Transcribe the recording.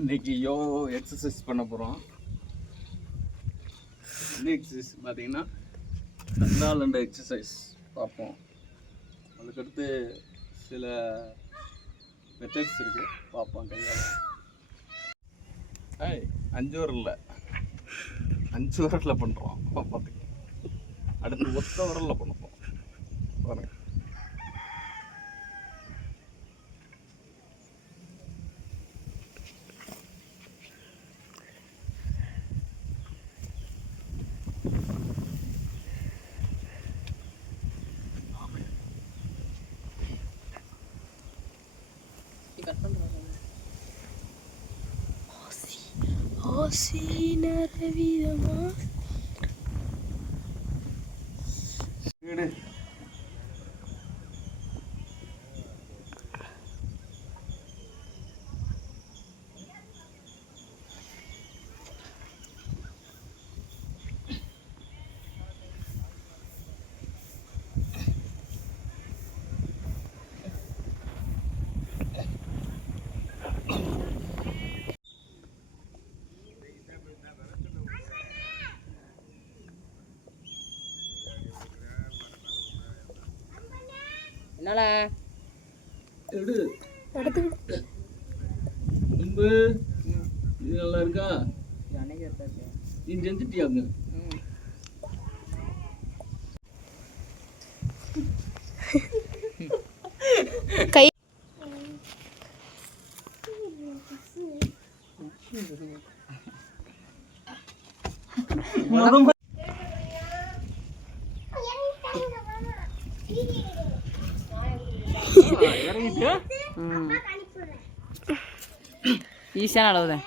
இன்னைக்கு எக்ஸசைஸ் பண்ண போகிறோம். இந்த எக்ஸசைஸ் பார்த்தீங்கன்னா 2 எக்ஸசைஸ் பார்ப்போம். அதுக்கடுத்து சில மெத்தட்ஸ் இருக்குது, பார்ப்போம் கையால். 5 விரலில் பண்ணுறோம் பார்த்துக்கலாம். அடுத்து ஒத்த விரலில் பண்ணுறோம் பாருங்க. என்னல எடு எடுத்து இது நல்லா இருக்கா? அன்னைக்கு எடுத்தாச்சு. நீ செஞ்சுட்டியாங்க? கை ஈஸியான அளவு தான்.